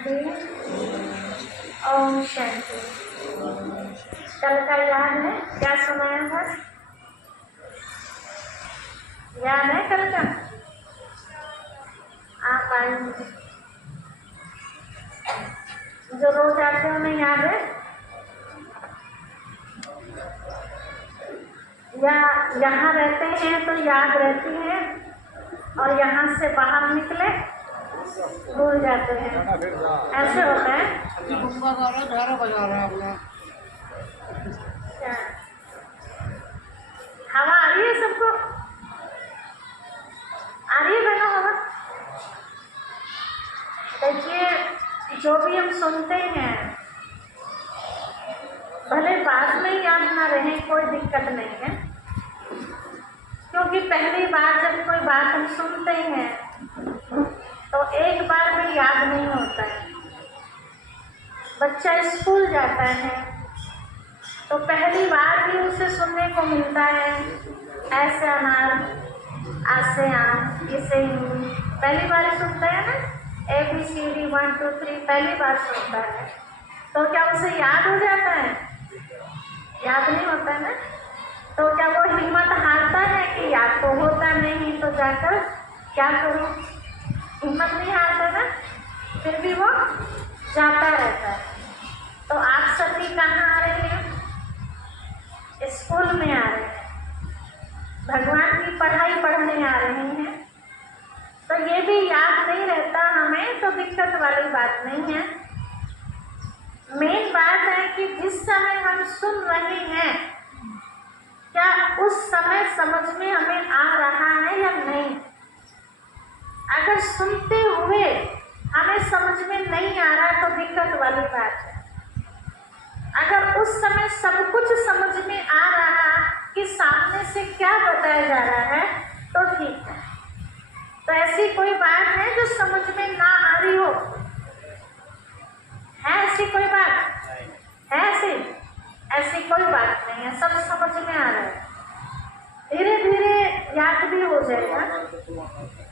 शांति। ओम शांति। कल का याद है क्या सुनाया था? याद है कल का? आप आएंगे जो रोज आते हो, उन्हें याद है या यहाँ रहते हैं तो याद रहती है और यहाँ से बाहर निकले भूल जाते हैं, ऐसे होता है। क्या हवा आ रही है सबको? आ रही है बहनों हवा? देखिए, जो भी हम सुनते हैं भले बाद में याद ना रहे, कोई दिक्कत नहीं है, क्योंकि पहली बार जब कोई बात हम सुनते हैं तो एक बार में याद नहीं होता है। बच्चा स्कूल जाता है तो पहली बार भी उसे सुनने को मिलता है, ऐसे अनार, आसे आम, इसे पहली बार सुनता है ना, ABCD 1 2 3 पहली बार सुनता है, तो क्या उसे याद हो जाता है? याद नहीं होता है ना। तो क्या वो हिम्मत हारता है कि याद तो होता नहीं तो जाकर क्या करूं? हिम्मत नहीं हारता ना, फिर भी वो जाता रहता है। तो आप सभी कहाँ आ रहे हैं? स्कूल में आ रहे हैं, भगवान की पढ़ाई पढ़ने आ रहे हैं। तो ये भी याद नहीं रहता हमें तो दिक्कत वाली बात नहीं है। मेन बात है कि जिस समय हम सुन रहे हैं क्या उस समय समझ में हमें आ रहा है या नहीं। अगर सुनते हुए हमें समझ में नहीं आ रहा है तो दिक्कत वाली बात है। अगर उस समय सब कुछ समझ में आ रहा कि सामने से क्या बताया जा रहा है तो ठीक है। तो ऐसी कोई बात है जो समझ में ना आ रही हो? है ऐसी कोई बात? है ऐसी कोई बात नहीं है, सब समझ में आ रहा है। धीरे धीरे याद भी हो जाएगा।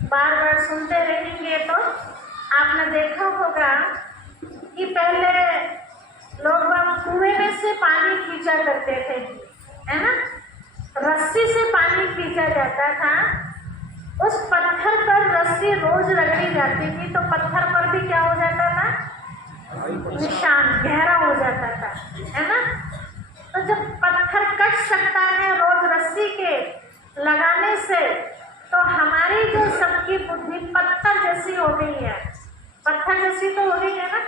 बार बार सुनते रहेंगे तो आपने देखा होगा कि पहले लोग कुएं में से पानी खींचा करते थे, है ना। रस्सी से पानी खींचा जाता था, उस पत्थर पर रस्सी रोज रगड़ी जाती थी तो पत्थर पर भी क्या हो जाता था? निशान गहरा हो जाता था, है ना। तो जब पत्थर कट सकता है रोज रस्सी के लगाने से, तो हमारी जो सबकी बुद्धि पत्थर जैसी हो गई है। पत्थर जैसी तो हो गई है ना,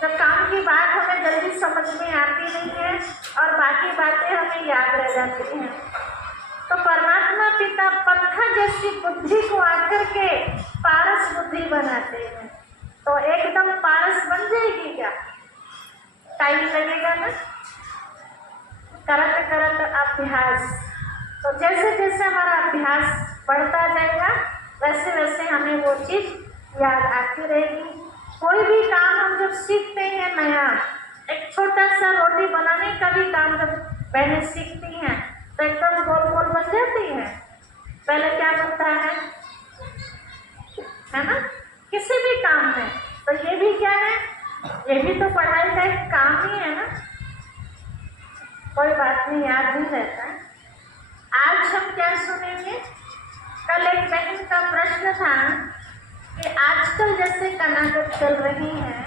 जब काम की बात हमें जल्दी समझ में आती नहीं है और बाकी बातें हमें याद रह जाती हैं। तो परमात्मा पिता पत्थर जैसी बुद्धि को आकर के पारस बुद्धि बनाते हैं। तो एकदम पारस बन जाएगी क्या? टाइम लगेगा ना, करत करत अभ्यास। तो जैसे जैसे हमारा अभ्यास बढ़ता जाएगा वैसे वैसे हमें वो चीज़ याद आती रहेगी। कोई भी काम हम जब सीखते हैं नया, एक छोटा सा रोटी बनाने का भी काम जब बहनें सीखती हैं तो एकदम गोल गोल बन जाती है। पहले क्या बनता है ना, किसी भी काम में। तो ये भी क्या है, ये भी तो पढ़ाई का एक काम ही है ना। कोई बात नहीं, याद नहीं रहता। आज हम क्या सुनेंगे? कल एक बहन का प्रश्न था कि आजकल जैसे कनागत चल रही है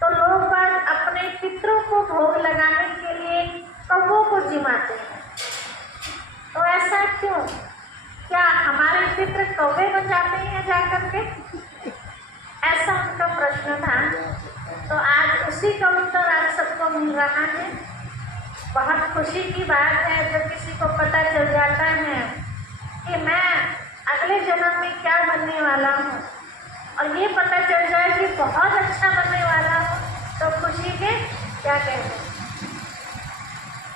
तो लोग बाग अपने पितरों को भोग लगाने के लिए कौवों को जिमाते हैं, तो ऐसा क्यों? क्या हमारे पितर कौवे बन जाते हैं जाकर के? ऐसा उनका प्रश्न था। तो आज उसी का उत्तर आप सबको मिल रहा है। बहुत खुशी की बात है जब किसी को पता चल जाता है कि मैं अगले जन्म में क्या बनने वाला हूँ, और ये पता चल जाए कि बहुत अच्छा बनने वाला हूँ, तो खुशी के क्या कहते हैं।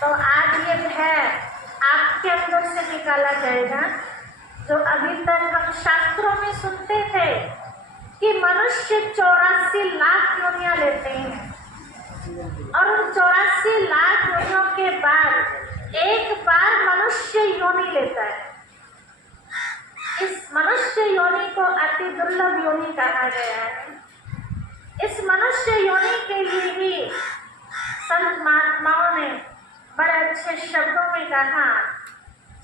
तो आज ये भय आपके अंदर से निकाला जाएगा जो अभी तक हम शास्त्रों में सुनते थे कि मनुष्य 84 लाख योनियां लेते हैं और उन 84 लाख योनियों के बाद एक बार मनुष्य योनि लेता है। इस मनुष्य योनि को अति दुर्लभ योनि कहा गया है। इस मनुष्य योनि के लिए ही संत महात्माओं ने बड़े अच्छे शब्दों में कहा,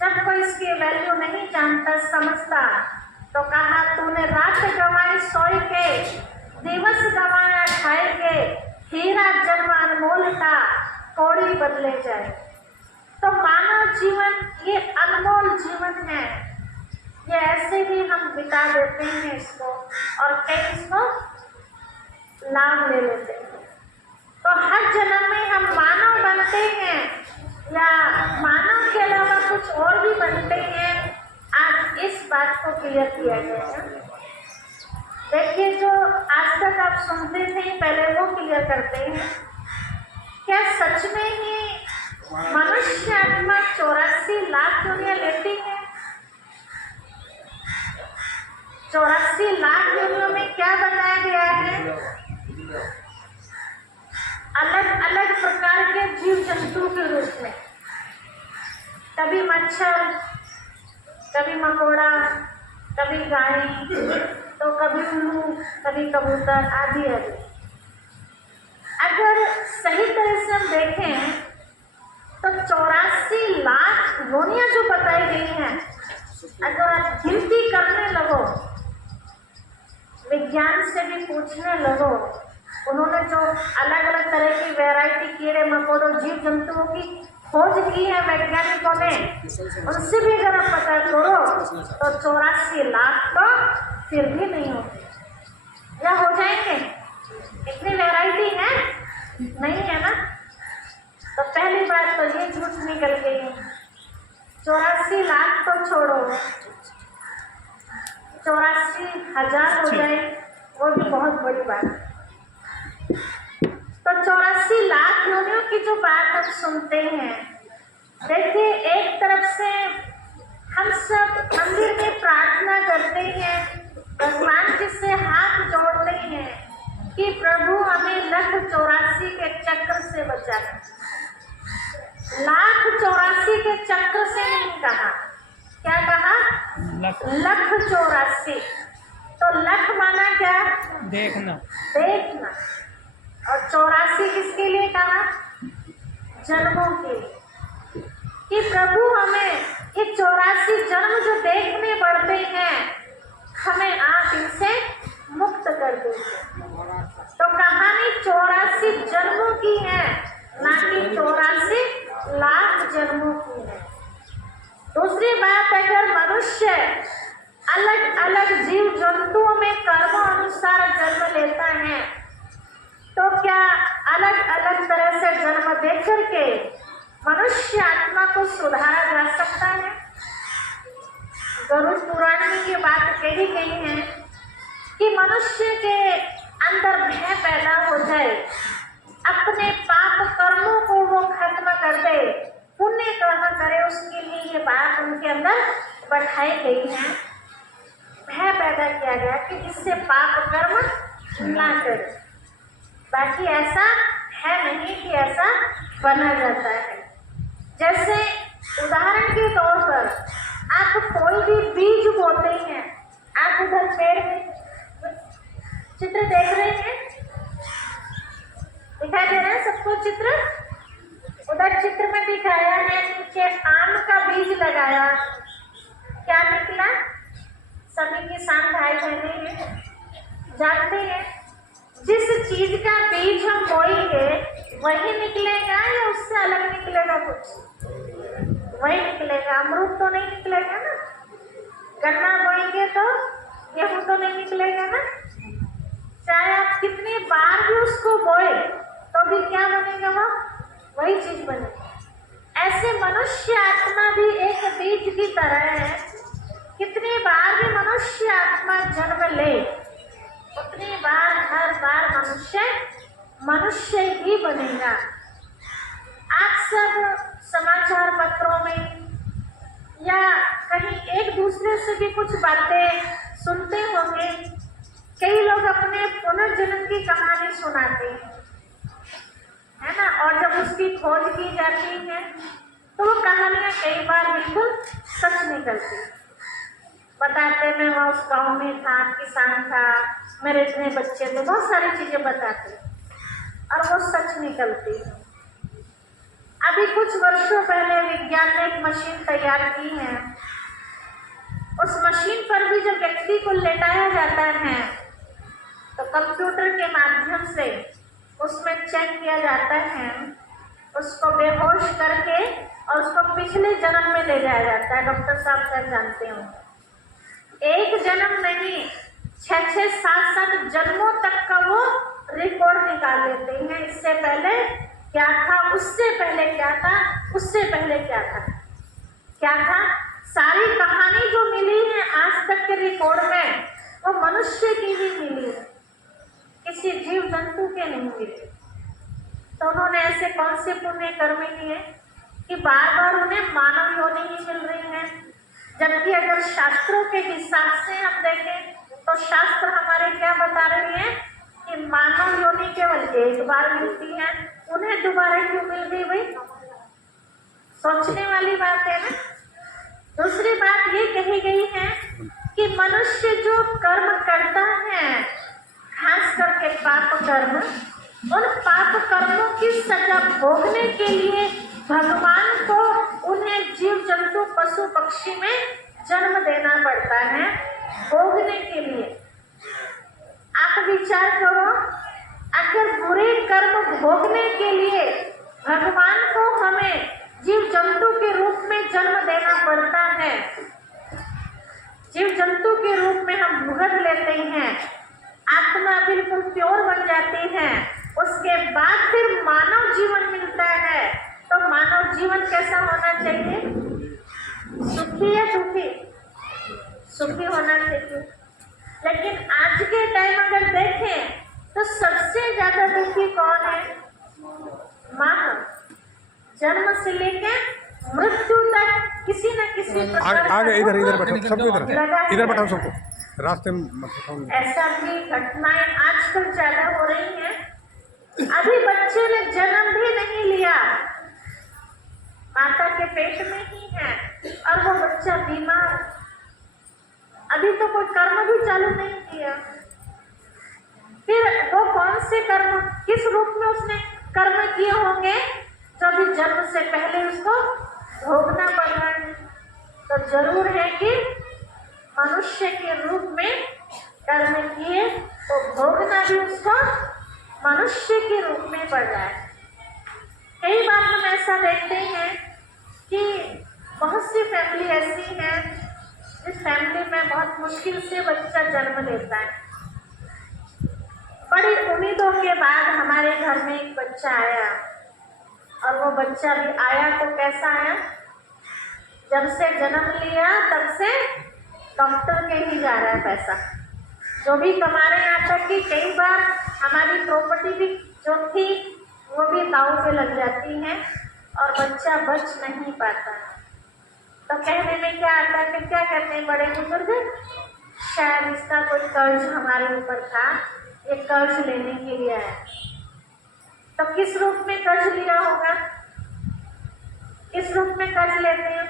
जब कोई इसकी वैल्यू नहीं जानता समझता तो कहा, तूने रात गंवाई सोई के, दिवस गंवाया खाए के, हीरा जन्म अनमोल था कौड़ी बदले जाए। तो मानव जीवन ये अनमोल जीवन है, ये ऐसे ही हम बिता देते हैं इसको और कई इसको लाभ ले लेते हैं। तो हर जन्म में हम मानव बनते हैं या मानव के अलावा कुछ और भी बनते हैं, आज इस बात को क्लियर किया गया है। देखिए, जो आज तक आप सुनते थे पहले वो क्लियर करते हैं। क्या सच में ही मनुष्य आत्मा 84 लाख योनियां लेती है? 84 लाख योनियों में क्या बताया गया है? अलग अलग प्रकार के जीव जंतु के रूप में, कभी मच्छर, कभी मकोड़ा, कभी गाय, तो कभी उल्लू, कभी कबूतर आदि आदि। अगर सही तरह से हम देखें तो 84 लाख योनियां जो बताई गई हैं, अगर आप गिनती करने लगो, विज्ञान से भी पूछने लगो, उन्होंने जो अलग अलग तरह की वैरायटी कीड़े मकोड़ों जीव जंतुओं की खोज की है वैज्ञानिकों ने, उनसे भी अगर आप पता करो तो 84 लाख तो फिर भी नहीं होते या हो जाएंगे। इतनी वैरायटी है नहीं है ना। तो पहली बात तो ये झूठ निकल गई। 84 लाख तो छोड़ो, 84,000 हो जाए वो भी बहुत बड़ी बात है। तो 84 लाख योनियों की जो बात हम सुनते हैं, देखिए एक तरफ से हम सब मंदिर में प्रार्थना करते हैं, भगवान जी से हाथ जोड़ते हैं कि प्रभु हमें 1,84 के चक्र से बचाना। 1,84 के चक्र से नहीं कहा, क्या कहा? 1,84। तो लख माना क्या? देखना। देखना। और 84 किसके लिए कहा? जन्मों के लिए, कि प्रभु हमें ये 84 जन्म जो देखने पड़ते हैं, हमें आप इनसे मुक्त कर दीजिए। तो कहानी 84 जन्मों की है, ना कि 84 लाख जन्मों की है। दूसरी बात, अगर मनुष्य अलग अलग जीव जंतुओं में कर्मों अनुसार जन्म लेता है, तो क्या अलग अलग तरह से जन्म दे करके मनुष्य आत्मा को सुधारा जा सकता है? गरुड़ पुराण में ये बात कही गई है कि मनुष्य के अंदर भय पैदा हो जाए, अपने पाप कर्मों को वो खत्म कर दे, पुण्य कर्म करे, उसके लिए ये बात उनके अंदर बैठाई गई है। भय पैदा किया गया कि इससे पाप कर्म ना करे। बाकी ऐसा है नहीं कि ऐसा बना जाता है। जैसे उदाहरण के तौर पर आप कोई भी बीज बोते हैं, आप उधर पेड़ में चित्र देख रहे हैं, दिखाई दे रहा है सबको चित्र? उधर चित्र में दिखाया है, नीचे आम का बीज लगाया, क्या निकला? सभी किसान भाई बहने जानते हैं, जिस चीज का बीज हम बोएंगे वही निकलेगा या उससे अलग निकलेगा? कुछ वही निकलेगा। अमरूद तो नहीं निकलेगा ना, गन्ना बोएंगे तो गेहूं तो नहीं निकलेगा ना। चाहे आप कितनी बार भी उसको बोए तो भी क्या बनेगा? वही चीज बनेगी। ऐसे मनुष्य आत्मा भी एक बीज की तरह है, कितनी बार भी मनुष्य आत्मा जन्म ले, उतनी बार हर बार मनुष्य ही बनेगा। आप सब समाचार पत्रों में या कहीं एक दूसरे से भी कुछ बातें सुनते होंगे, कई लोग अपने पुनर्जन्म की कहानी सुनाते हैं, है ना। और जब उसकी खोज की जाती है तो वो कहानियाँ कई बार बिल्कुल सच निकलती है। बताते मैं वहाँ उस गाँव में था, किसान था, मेरे इतने बच्चे थे, बहुत सारी चीजें बताते और वो सच निकलती। अभी कुछ वर्षों पहले विज्ञान ने एक मशीन तैयार की है। उस मशीन पर भी जब व्यक्ति को लेटाया जाता है तो कंप्यूटर के माध्यम से उसमें चेक किया जाता है, उसको बेहोश करके और उसको पिछले जन्म में ले जाया जाता है। डॉक्टर साहब शायद जानते हो, एक जन्म नहीं, 6-6, 7-7 जन्मों तक का वो रिकॉर्ड निकाल लेते हैं। इससे पहले क्या था, उससे पहले क्या था, उससे पहले क्या था, क्या था। सारी कहानी जो मिली है आज तक के रिकॉर्ड में, वो मनुष्य की ही मिली है, किसी जीव जंतु के नहीं मिले। तो उन्होंने ऐसे कौन से पुण्य कर्म किए कि बार बार उन्हें मानव योनि ही मिल रही है। जबकि अगर शास्त्रों के हिसाब से हम देखें तो शास्त्र हमारे क्या बता रहे हैं कि मानव योनि केवल एक बार मिलती है, उन्हें दोबारा क्यों मिल गई भाई? सोचने वाली बात है ना। दूसरी बात ये कही गई है कि मनुष्य जो कर्म करता है, खास करके पाप कर्म, उन पाप कर्मों की सजा भोगने के लिए भगवान को उन्हें जीव जंतु पशु पक्षी में जन्म देना पड़ता है भोगने के लिए। आप विचार करो, अगर बुरे कर्म भोगने के लिए भगवान को हमें जीव जंतु के रूप में जन्म देना पड़ता है, जीव जंतु के रूप में हम भुगत लेते हैं, आत्मा बिल्कुल प्योर बन जाती है, उसके बाद फिर मानव जीवन मिलता है, तो मानव जीवन कैसा होना चाहिए? सुखी या दुखी? सुखी होना चाहिए। लेकिन आज के टाइम अगर देखें तो सबसे ज्यादा दुखी कौन है? मानव। जन्म से लेकर मृत्यु तक किसी न किसी आगे इधर बैठो सबको, इधर बैठाओ सबको, रास्ते में ऐसा भी घटनाएं आजकल ज्यादा हो रही हैं। अभी बच्चे ने जन्म भी नहीं लिया, माता के पेट में ही है और वो बच्चा बीमार, अभी तो कोई कर्म भी चालू नहीं किया। फिर वो कौन से कर्म, किस रूप में उसने कर्म किए होंगे जो अभी जन्म से पहले उसको भोगना पड़ रहा है। तो जरूर है कि मनुष्य के रूप में कर्म किए तो भोगना भी उसको मनुष्य के रूप में पड़ रहा है। कई बार हम ऐसा देखते हैं कि बहुत सी फैमिली ऐसी है जिस फैमिली में बहुत मुश्किल से बच्चा जन्म लेता है। बड़ी उम्मीदों के बाद हमारे घर में एक बच्चा आया और वो बच्चा भी आया तो कैसा आया? जब से जन्म लिया तब से डॉक्टर के ही जा रहा है पैसा, जो भी कमा रहे हैं। यहाँ तक कि कई बार हमारी प्रॉपर्टी भी जो थी वो भी दांव पे लग जाती है और बच्चा बच नहीं पाता। तो कहने में क्या आता है कि क्या कहते हैं बड़े बुजुर्ग, शायद इसका कोई कर्ज हमारे ऊपर था, ये कर्ज लेने के लिए आया। तो किस रूप में कर्ज लिया होगा? किस रूप में कर्ज लेते हैं?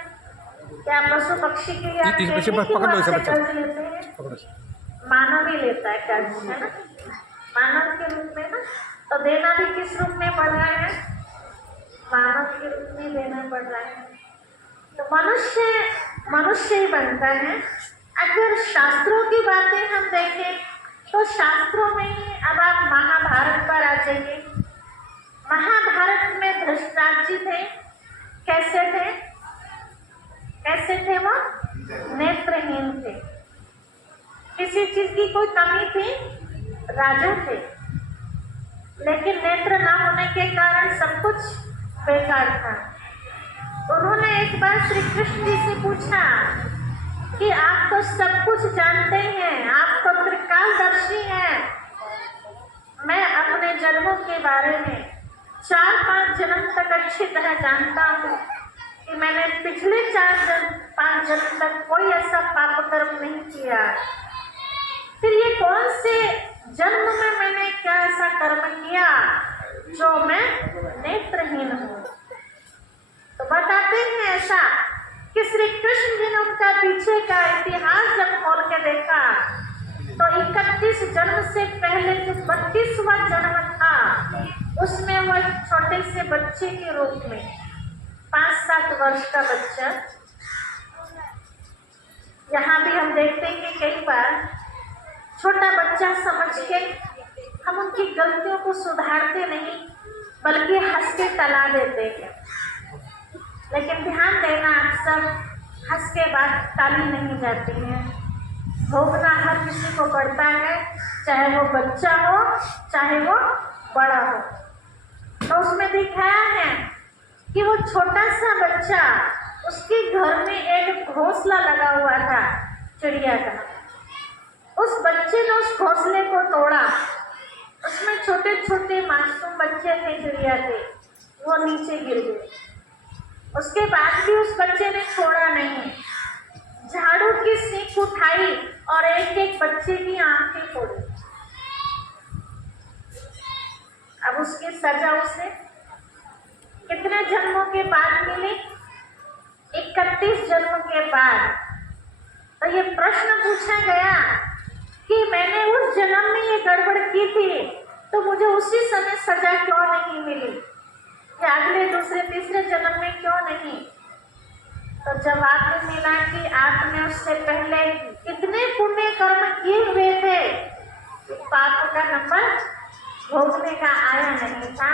क्या पशु पक्षी के लिए कर्ज लेते हैं? मानव ही लेता है कर्ज, है ना, मानव के रूप में ना। तो देना भी किस रूप में पड़ रहा है? मानव के रूप में देना पड़ रहा है। तो मनुष्य ही बनता है। अगर शास्त्रों की बातें हम देखें तो शास्त्रों में ही, अब आप महाभारत पर आ जाइए। महाभारत में धृतराष्ट्र जी थे, कैसे थे? कैसे थे वो? नेत्रहीन थे, किसी चीज की कोई कमी थी? राजा थे, लेकिन नेत्र ना होने के कारण सब कुछ बेकार था। उन्होंने एक बार श्री कृष्ण जी से पूछा कि आप तो सब कुछ जानते हैं, आप तो त्रिकालदर्शी हैं, मैं अपने जन्मों के बारे में 4-5 जन्म तक अच्छी तरह जानता हूँ कि मैंने पिछले 4-5 जन्म तक कोई ऐसा पाप कर्म नहीं किया, फिर ये कौन से जन्म में मैंने क्या ऐसा कर्म किया जो मैं नेत्रहीन हूँ? तो बताते हैं ऐसा कि श्री कृष्ण जी ने उनका पीछे का इतिहास जब खोल के देखा तो 31 जन्म से पहले जो 32वां जन्म था उसमें वो एक छोटे से बच्चे के रूप में 5-7 वर्ष का बच्चा। यहाँ भी हम देखते हैं कि कई बार छोटा बच्चा समझ के हम उनकी गलतियों को सुधारते नहीं बल्कि हंस के टला देते हैं। लेकिन ध्यान देना, अक्सर हंस के बाद टाली नहीं जाती है। भोगना हर किसी को पड़ता है, चाहे वो बच्चा हो चाहे वो बड़ा हो। तो उसमें दिखाया है कि वो छोटा सा बच्चा, उसके घर में एक घोंसला लगा हुआ था चिड़िया का। उस बच्चे ने उस घोंसले को तोड़ा, उसमें छोटे छोटे मासूम बच्चे थे चिड़िया के, वो नीचे गिर गए। उसके बाद भी उस बच्चे ने छोड़ा नहीं, झाड़ू की सीख उठाई और एक एक बच्चे की आंखें फोड़ी। अब उसकी सजा उसे कितने जन्मों के बाद मिली? 31 जन्म के बाद। तो ये प्रश्न पूछा गया कि मैंने उस जन्म में ये गड़बड़ की थी तो मुझे उसी समय सजा क्यों नहीं मिली, या अगले दूसरे तीसरे जन्म में क्यों नहीं? तो जवाब मिला कि आपने उससे पहले इतने पुण्य कर्म किए हुए थे, पाप का नंबर भोगने का आया नहीं था,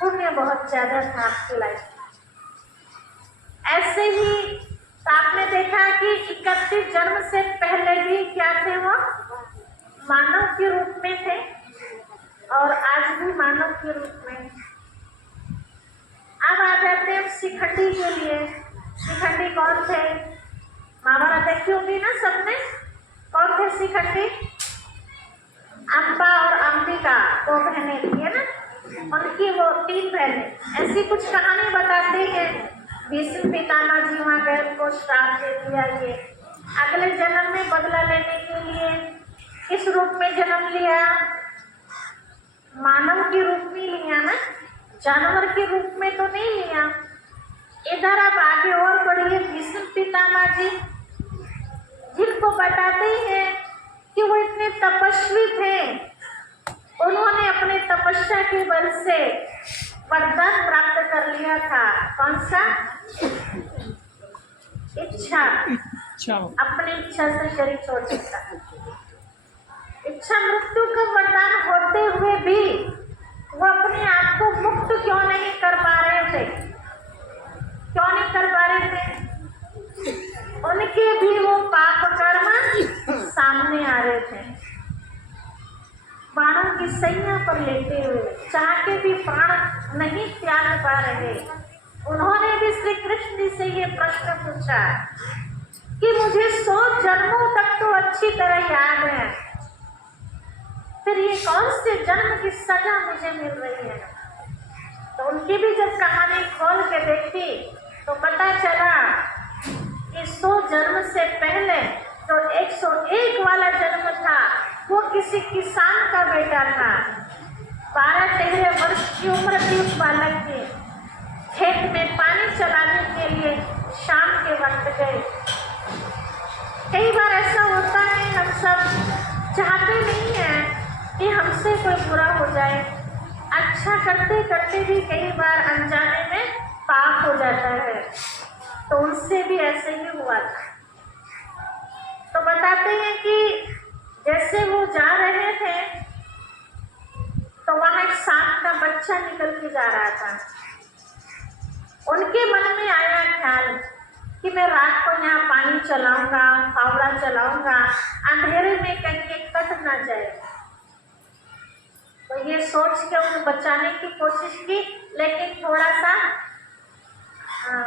पुण्य बहुत ज्यादा था आपकी लाइफ। ऐसे ही आपने देखा कि 31 जन्म से पहले भी क्या थे, वो मानव के रूप में थे और आज भी मानव के रूप में। अब आ जाते हैं शिखंडी के लिए। शिखंडी कौन थे? महाभारत देखी होगी ना सबने। कौन थे शिखंडी? अम्बा और अंबिका, 2 बहनें थी है ना, उनकी वो 3 बहनें। ऐसी कुछ कहानी बताते हैं। भीष्म पितामह जी वहाँ गए, उनको श्राप दे दिया। ये अगले जन्म में बदला लेने के लिए किस रूप में जन्म लिया? मानव के रूप में लिया ना, जानवर के रूप में तो नहीं लिया। इधर अब आगे और बढ़िए, भीष्म पितामह जी जिनको बताते हैं कि वो इतने तपस्वी थे, उन्होंने अपने तपस्या के बल से वरदान प्राप्त कर लिया था। कौन सा? इच्छा। अपनी इच्छा से शरीर छोड़ सकता। इच्छा मृत्यु का वरदान होते हुए भी वो अपने आप को मुक्त क्यों नहीं कर पा रहे थे? क्यों नहीं कर पा रहे थे? उनके भी वो पाप कर्म सामने आ रहे थे। बाणों की सैया पर लेटे हुए, चाह के भी प्राण नहीं त्याग पा रहे। उन्होंने भी श्री कृष्ण जी से ये प्रश्न पूछा कि मुझे 100 जन्मों तक तो अच्छी तरह याद है, फिर ये कौन से जन्म की सजा मुझे मिल रही है? तो उनकी भी जब कहानी खोल के देखी तो पता चला कि 100 जन्म से पहले जो 101 वाला जन्म था वो किसी किसान का बेटा था। 12-13 वर्ष की उम्र थी उस बालक की। खेत में पानी चलाने के लिए शाम के वक्त गए। कई बार ऐसा होता है, हम सब चाहते नहीं हैं कि हमसे कोई बुरा हो जाए। अच्छा करते करते भी कई बार अनजाने में पाप हो जाता है। तो उनसे भी ऐसे ही हुआ था। तो बताते हैं कि जैसे वो जा रहे थे तो वहाँ एक सांप का बच्चा निकल के जा रहा था। उनके मन में आया ख्याल कि मैं रात को यहाँ पानी चलाऊंगा, फावड़ा चलाऊंगा, अंधेरे में कहीं कट ना जाए। तो ये सोच के उन्हें बचाने की कोशिश की, लेकिन थोड़ा सा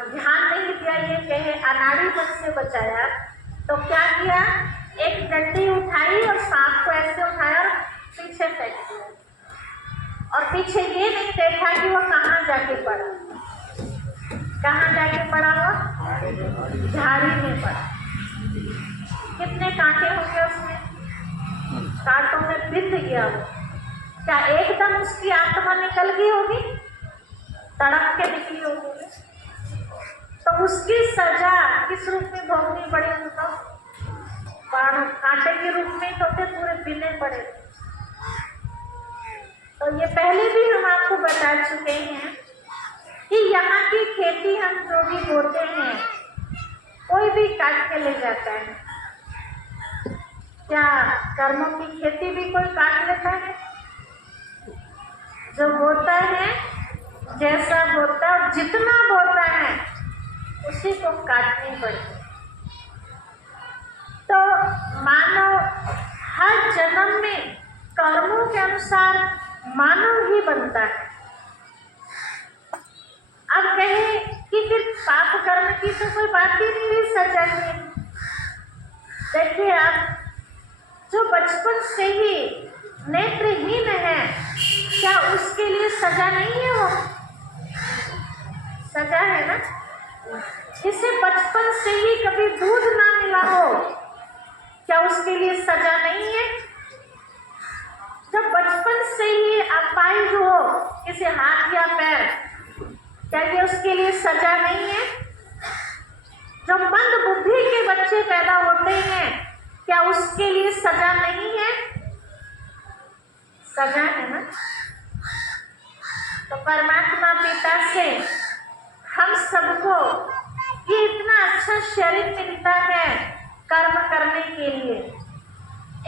ध्यान नहीं दिया, ये कहे अनाड़ी मन से बचाया। तो क्या किया, एक डंडी उठाई और सांप को ऐसे उठाया और पीछे फेंक दिया। और पीछे ये नहीं देखा कि वो कहाँ जाके पड़ा। कहाँ जाके पड़ा? वो झाड़ी में पड़ा। कितने कांटे होंगे उसमें? कांटों में बिंध गया वो। क्या एकदम उसकी आत्मा निकल गई होगी? तड़प के निकली होगी। तो उसकी सजा किस रूप में भोगनी पड़ी उनको? कांटे के रूप में तो पूरे पीने पड़े। तो ये पहले भी हम आपको बता चुके हैं कि यहाँ की खेती हम जो भी बोते हैं कोई भी काट के ले जाता है। क्या कर्मों की खेती भी कोई काट लेता है? जो बोता है, जैसा बोता है, जितना बोता है उसी को काटनी पड़ती। तो मानव हर जन्म में कर्मों के अनुसार मानव ही बनता है। अब कहें कि फिर पाप कर्म की तो कोई बात ही नहीं हुई सजा की। देखिए आप, जो बचपन से ही नेत्रहीन है, क्या उसके लिए सजा नहीं है? वो सजा है ना। जिसे बचपन से ही कभी दूध ना मिला हो, क्या उसके लिए सजा नहीं है? जब बचपन से ही अपाहिज हो किसी हाथ या पैर, क्या ये उसके लिए सजा नहीं है? जब मंद बुद्धि के बच्चे पैदा होते हैं, क्या उसके लिए सजा नहीं है? सजा है ना। तो परमात्मा पिता से हम सबको ये इतना अच्छा शरीर मिलता है कर्म करने के लिए,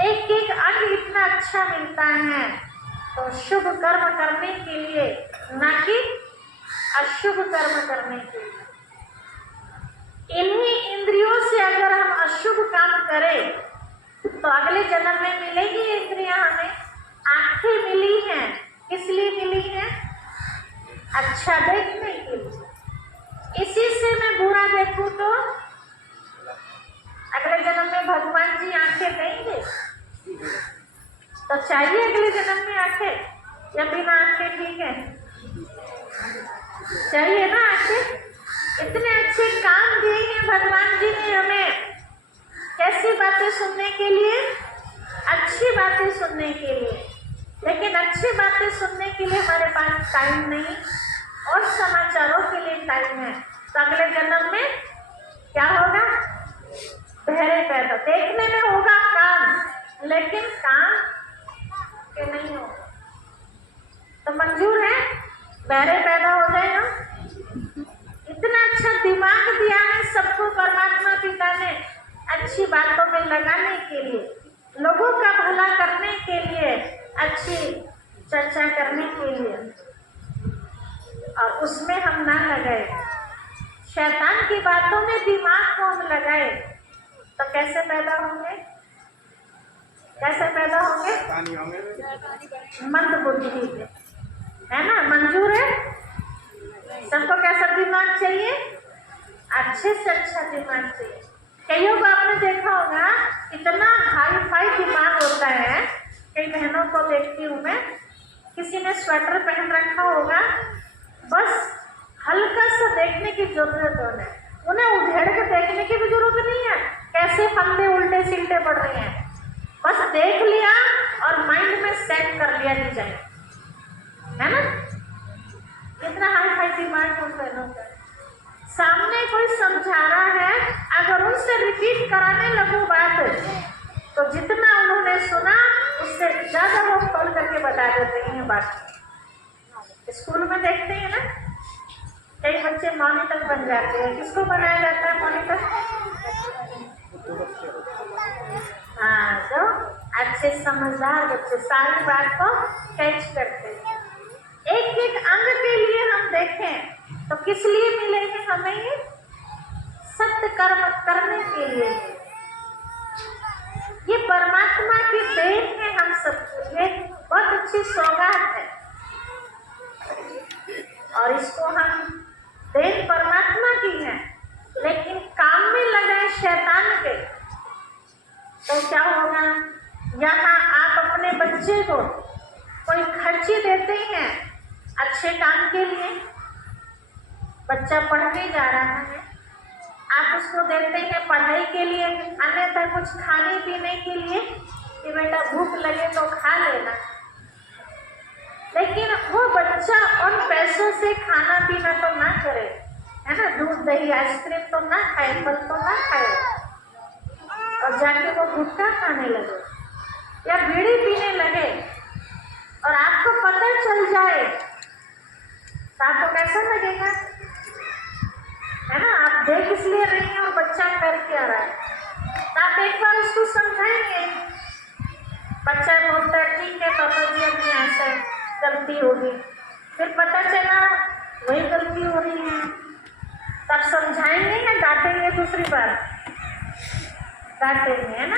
एक एक अंग इतना अच्छा मिलता है, तो शुभ कर्म करने के लिए, ना कि अशुभ कर्म करने के लिए। इन्हीं इंद्रियों से अगर हम अशुभ काम करें तो अगले जन्म में मिलेगी इंद्रियां हमें। आंखें मिली हैं, किस लिए मिली हैं? अच्छा देखने के लिए। इसी से मैं बुरा देखूं तो अगले जन्म में भगवान जी आंखें देंगे? तो चाहिए अगले जन्म में आंखें, या बिना आंखें ठीक है? चाहिए ना आंखें। इतने अच्छे काम दिए हैं भगवान जी ने हमें, कैसी बातें सुनने के लिए? अच्छी बातें सुनने के लिए। लेकिन अच्छी बातें सुनने के लिए हमारे पास टाइम नहीं, और समाचारों के लिए टाइम है। तो अगले जन्म में क्या होगा? बहरे पैदा। देखने में होगा काम, लेकिन काम के नहीं होगा। तो मंजूर है बहरे पैदा हो जाए ना? इतना अच्छा दिमाग दिया है सबको परमात्मा पिता ने, अच्छी बातों में लगाने के लिए, लोगों का भला करने के लिए, अच्छी चर्चा करने के लिए, और उसमें हम ना लगाए, शैतान की बातों में दिमाग को हम लगाए, तो कैसे पैदा होंगे? कैसे पैदा होंगे? मंद बुद्धि से, है ना। मंजूर है सबको? कैसा दिमाग चाहिए? अच्छे से अच्छा दिमाग चाहिए। कईयों को आपने देखा होगा इतना हाई फाई दिमाग होता है। कई बहनों को देखती हूँ मैं, किसी ने स्वेटर पहन रखा होगा, बस हल्का सा देखने की जरूरत है, उन्हें उधेड़ के देखने की भी जरूरत नहीं है कैसे फंदे उल्टे सिलटे पड़ रहे हैं। बस देख लिया और माइंड में सेट कर लिया डिजाइन, है ना। कितना हाई फाई दिमाग उन बहनों का। सामने कोई समझा रहा है, अगर उनसे रिपीट कराने लगो बात, तो जितना उन्होंने सुना उससे ज्यादा वो खोल करके बता देते हैं बात। स्कूल में देखते हैं ना, कई बच्चे मॉनिटर बन जाते हैं। किसको बनाया जाता है मॉनिटर? हाँ, तो अच्छे समझदार बच्चे सारी बात को कैच करते हैं। एक एक अंग के लिए हम देखें तो किस लिए मिलेंगे हमें? ये सत्य कर्म करने के लिए। ये परमात्मा की देन है हम सबको, ये बहुत अच्छी सौगात है, और इसको हम देन परमात्मा की है, लेकिन काम में लगाए शैतान के, तो क्या होगा? यहाँ आप अपने बच्चे को कोई खर्ची देते हैं अच्छे काम के लिए, बच्चा पढ़ने जा रहा है, आप उसको देते हैं पढ़ाई के लिए, अन्यथा कुछ खाने पीने के लिए कि बेटा भूख लगे तो खा लेना, लेकिन वो बच्चा उन पैसों से खाना पीना तो ना करे, है ना, दूध दही आइसक्रीम तो ना खाए, फल तो ना खाए, और जाके वो गुटखा खाने लगे या बीड़ी पीने लगे और आपको पता चल जाए तो आपको कैसा लगेगा? है ना, आप देख इसलिए रही हैं और बच्चा कर क्या रहा है, तो आप एक बार उसको समझाएंगे। बच्चा बोलता है ठीक है पापा जी अपने ऐसे गलती होगी, फिर पता चला वही गलती हो रही है, तब समझाएंगे या डांटेंगे? दूसरी बार डांटेंगे, है ना।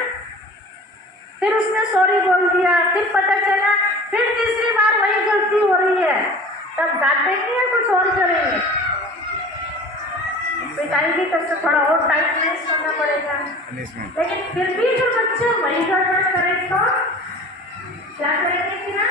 फिर उसने सॉरी बोल दिया, फिर पता चला फिर तीसरी बार वही गलती हो रही है, तब डांटेंगे या कुछ और करेंगे? पिटाई भी कर सकते, थोड़ा और टाइटनेस होना पड़ेगा, लेकिन फिर भी जो बच्चा वही गड़बड़ करे तो क्या करेंगे कि ना